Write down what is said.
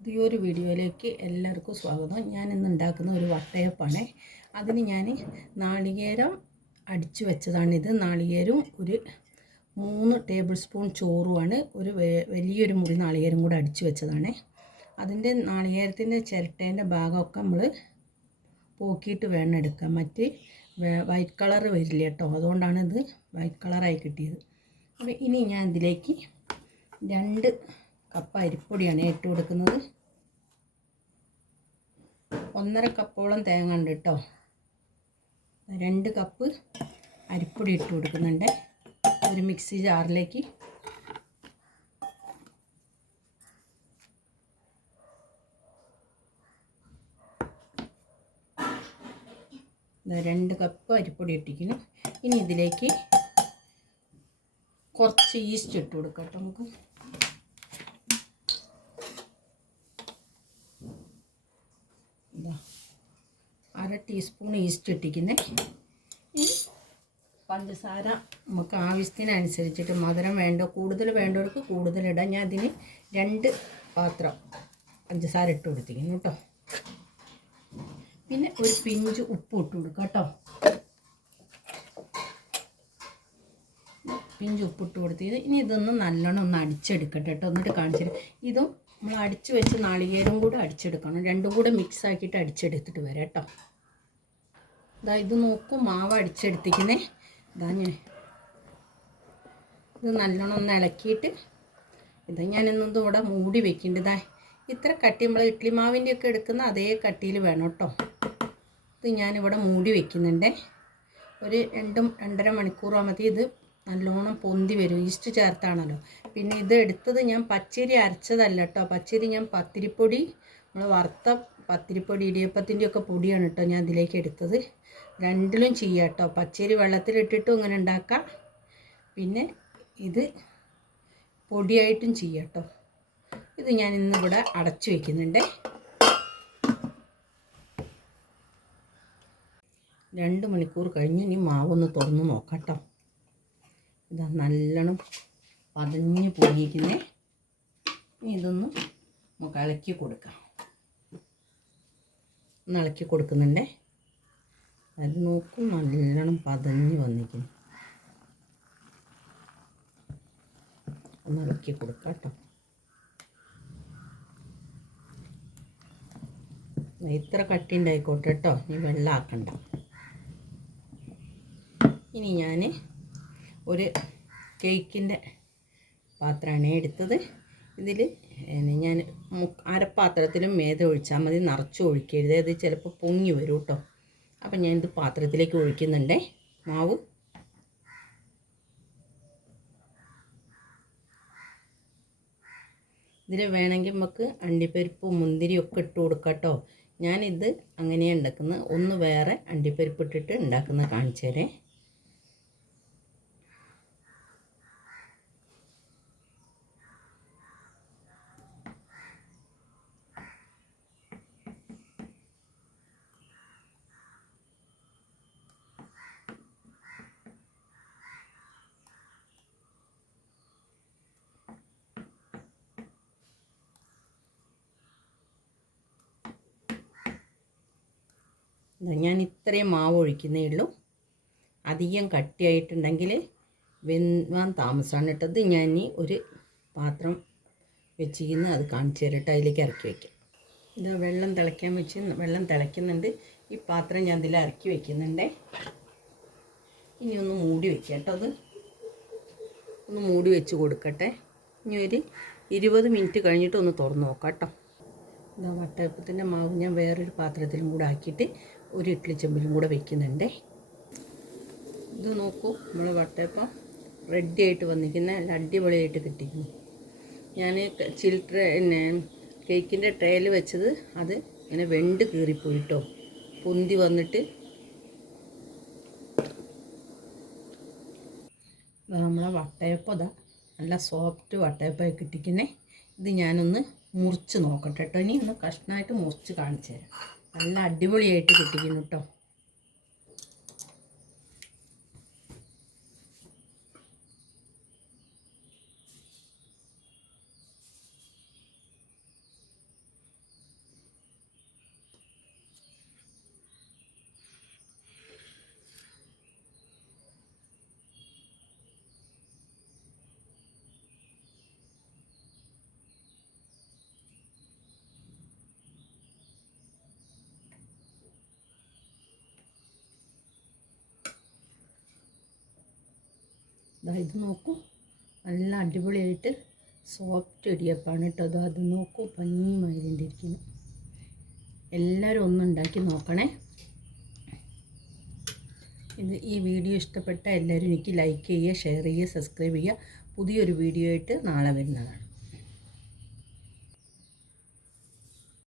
പുതിയൊരു വീഡിയോയിലേക്ക് എല്ലാവർക്കും സ്വാഗതം. ഞാൻ ഇന്ന് ഉണ്ടാക്കുന്ന ഒരു വട്ടയപ്പാണ്. അതിന് ഞാൻ നാളികേരം അടിച്ചു വെച്ചതാണിത്. നാളികേരവും ഒരു മൂന്ന് ടേബിൾ സ്പൂൺ ചോറുമാണ് ഒരു വലിയൊരു മുറി നാളികേരം കൂടെ അടിച്ചു വെച്ചതാണ്. അതിന്റെ നാളികേരത്തിന്റെ ചിരട്ടേന്റെ ഭാഗമൊക്കെ നമ്മൾ പോക്കിയിട്ട് വേണം എടുക്കാൻ. മറ്റ് വൈറ്റ് കളർ വരില്ല കേട്ടോ. അതുകൊണ്ടാണ് ഇത് വൈറ്റ് കളറായി കിട്ടിയത്. അപ്പോൾ ഇനി ഞാൻ ഇതിലേക്ക് രണ്ട് കപ്പ് അരിപ്പൊടിയാണ് ഇട്ട് കൊടുക്കുന്നത്. ഒന്നര കപ്പോളം തേങ്ങ ഉണ്ട് കേട്ടോ. രണ്ട് കപ്പ് അരിപ്പൊടി ഇട്ട് കൊടുക്കുന്നുണ്ട്. ഒരു മിക്സി ജാറിലേക്ക്. രണ്ട് കപ്പ് അരിപ്പൊടി ഇട്ടിരിക്കുന്നു. ഇനി ഇതിലേക്ക് കുറച്ച് ഈസ്റ്റ് ഇട്ട് കൊടുക്കാം നമുക്ക് ഇതാ അര ടീസ്പൂൺ ഈസ്റ്റ് ഇട്ടിക്കുന്നത് പഞ്ചസാര നമുക്ക് ആവശ്യത്തിനനുസരിച്ചിട്ട് മധുരം വേണ്ട കൂടുതൽ വേണ്ടവർക്ക് കൂടുതലിടാം ഞാൻ അതിന് രണ്ട് പാത്രം പഞ്ചസാര ഇട്ട് കൊടുത്തിരിക്കുന്നു കേട്ടോ. പിന്നെ ഒരു പിഞ്ച് ഉപ്പ് ഇട്ട് കൊടുക്കുക കേട്ടോ. പിഞ്ച് ഉപ്പ് ഇട്ട് കൊടുത്തത് ഇനി ഇതൊന്ന് നല്ലോണം ഒന്ന് അടിച്ചെടുക്കട്ടെ കേട്ടോ. എന്നിട്ട് കാണിച്ചിട്ട് ഇതും നമ്മൾ അടിച്ച് വെച്ച് നാളികേരം കൂടെ അടിച്ചെടുക്കണം. രണ്ടും കൂടെ മിക്സ് ആക്കിയിട്ട് അടിച്ചെടുത്തിട്ട് വരാം കേട്ടോ. ഇതാ ഇത് നോക്കൂ മാവ് അടിച്ചെടുത്തിക്കുന്നേ ഇതാ ഞാൻ ഇത് നല്ലോണം ഒന്ന് ഇളക്കിയിട്ട് ഇത് ഞാനിന്നും ഇവിടെ മൂടി വെക്കേണ്ടതാ ഇത്ര കട്ടി നമ്മൾ ഇഡ്ഡലി മാവിന്റെ ഒക്കെ എടുക്കുന്ന അതേ കട്ടിയിൽ വേണം കേട്ടോ. ഇത് ഞാനിവിടെ മൂടി വെക്കുന്നുണ്ടേ. ഒരു രണ്ടും രണ്ടര മണിക്കൂറാകുമ്പോൾ ഇത് നല്ലോണം പൊന്തി വരും. ഈസ്റ്റ് ചേർത്താണല്ലോ. പിന്നെ ഇത് എടുത്തത് ഞാൻ പച്ചരി അരച്ചതല്ല കേട്ടോ. പച്ചരി ഞാൻ പത്തിരിപ്പൊടി നമ്മൾ വറുത്ത പത്തിരിപ്പൊടി ഇടിയപ്പത്തിന്റെയൊക്കെ പൊടിയാണ് കേട്ടോ ഞാൻ ഇതിലേക്ക് എടുത്തത്. രണ്ടിലും ചെയ്യാം കേട്ടോ പച്ചരി വെള്ളത്തിലിട്ടിട്ടും ഇങ്ങനെ ഉണ്ടാക്കാം. പിന്നെ ഇത് പൊടിയായിട്ടും ചെയ്യാം കേട്ടോ ഇത് ഞാൻ ഇന്നിവിടെ അടച്ചു വയ്ക്കുന്നുണ്ട് രണ്ട് മണിക്കൂർ കഴിഞ്ഞ് ഇനി മാവൊന്ന് തുറന്ന് നോക്കാം കേട്ടോ ഇതാ നല്ലോണം പതഞ്ഞ് ഇനി ഇതൊന്ന് നമുക്ക് ഇളക്കി കൊടുക്കാം. ഒന്ന് ഇളക്കി കൊടുക്കുന്നുണ്ടേ. അത് നോക്കും നല്ലോണം പതഞ്ഞ് വന്നിരിക്കുന്നു ഒന്ന് ഇളക്കി കൊടുക്കാം ഇത്ര കട്ടി ഉണ്ടായിക്കോട്ടെ കേട്ടോ. ഇനി വെള്ളം ആക്കണ്ട. ഇനി ഞാൻ ഒരു കേക്കിന്റെ പാത്രമാണ് എടുത്തത്. ഇതിൽ ഞാൻ അരപ്പാത്രത്തിലും മേത ഒഴിച്ചാൽ മതി. നിറച്ച് ഒഴിക്കരുത്. അത് ചിലപ്പോൾ പൊങ്ങി വരും കേട്ടോ. അപ്പം ഞാനിത് പാത്രത്തിലേക്ക് ഒഴിക്കുന്നുണ്ടേ. മാവ്. ഇതിൽ വേണമെങ്കിൽ നമുക്ക് അണ്ടിപ്പരിപ്പും മുന്തിരി ഒക്കെ ഇട്ട് കൊടുക്കാം കേട്ടോ. ഞാനിത് അങ്ങനെയാണ് ഉണ്ടാക്കുന്നത്. ഒന്ന് വേറെ അണ്ടിപ്പരിപ്പ് ഇട്ടിട്ട് ഉണ്ടാക്കുന്നത് കാണിച്ചു തരേ ഞാൻ ഇത്രയും മാവ് ഒഴിക്കുന്നേ ഉള്ളൂ. അധികം കട്ടിയായിട്ടുണ്ടെങ്കിൽ വെന്താൻ താമസമാണ് ഇട്ടത്. ഞാൻ ഒരു പാത്രം വെച്ചിരുന്ന് അത് കാണിച്ചു തരട്ടെ അതിലേക്ക് ഇറക്കി വയ്ക്കാം ഇതാ വെള്ളം തിളയ്ക്കാൻ വെച്ച് വെള്ളം തിളയ്ക്കുന്നുണ്ട്. ഈ പാത്രം ഞാൻ ഇതിൽ ഇറക്കി വയ്ക്കുന്നുണ്ടേ ഇനി ഒന്ന് മൂടി വെക്കാം കേട്ടോ അത്. ഒന്ന് മൂടി വെച്ച് കൊടുക്കട്ടെ. ഇനി ഒരു ഇരുപത് മിനിറ്റ് കഴിഞ്ഞിട്ട് ഒന്ന് തുറന്ന് നോക്കാം കേട്ടോ. ഇതാ വട്ടയപ്പത്തിന്റെ മാവ് ഞാൻ വേറൊരു പാത്രത്തിലും കൂടെ ആക്കിയിട്ട് ഒരു ഇഡ്ഡലി ചെമ്പിലും കൂടെ വെക്കുന്നുണ്ടേ. ഇത് നോക്കൂ നമ്മൾ വട്ടയപ്പം റെഡി ആയിട്ട് വന്നിരിക്കുന്ന നല്ല അടിപൊളിയായിട്ട് കിട്ടിയിരുന്നു ഞാൻ ചിൽട്ര പിന്നെ കേക്കിന്റെ ട്രേയിൽ വെച്ചത് അത് ഇങ്ങനെ വെണ്ട് കീറിപ്പോയിട്ടോ. പൊന്തി വന്നിട്ട്. നമ്മളെ വട്ടയപ്പം ഇതാ നല്ല സോഫ്റ്റ് വട്ടയപ്പമായി കിട്ടിക്കുന്നേ ഇത് ഞാനൊന്ന് മുറിച്ച് നോക്കട്ടെ കേട്ടോ ഇനി ഒന്ന് കഷ്ണമായിട്ട് മുറിച്ച് കാണിച്ചു തരാം. നല്ല അടിപൊളിയായിട്ട് കിട്ടിക്കുന്നു കേട്ടോ ഇതാ നോക്കൂ. നല്ല അടിപൊളിയായിട്ട് സോഫ്റ്റ് ഇടിയപ്പാണ് കേട്ടോ. അത് അത് നോക്കൂ പഞ്ഞിമാതിരിന്റെ ഇരിക്കുന്നു എല്ലാവരും ഒന്നുണ്ടാക്കി നോക്കണേ. ഇത് ഈ വീഡിയോ ഇഷ്ടപ്പെട്ട എല്ലാവരും എനിക്ക് ലൈക്ക് ചെയ്യുക ഷെയർ ചെയ്യുക സബ്സ്ക്രൈബ് ചെയ്യുക. പുതിയൊരു വീഡിയോ ആയിട്ട് നാളെ വരുന്നതാണ്.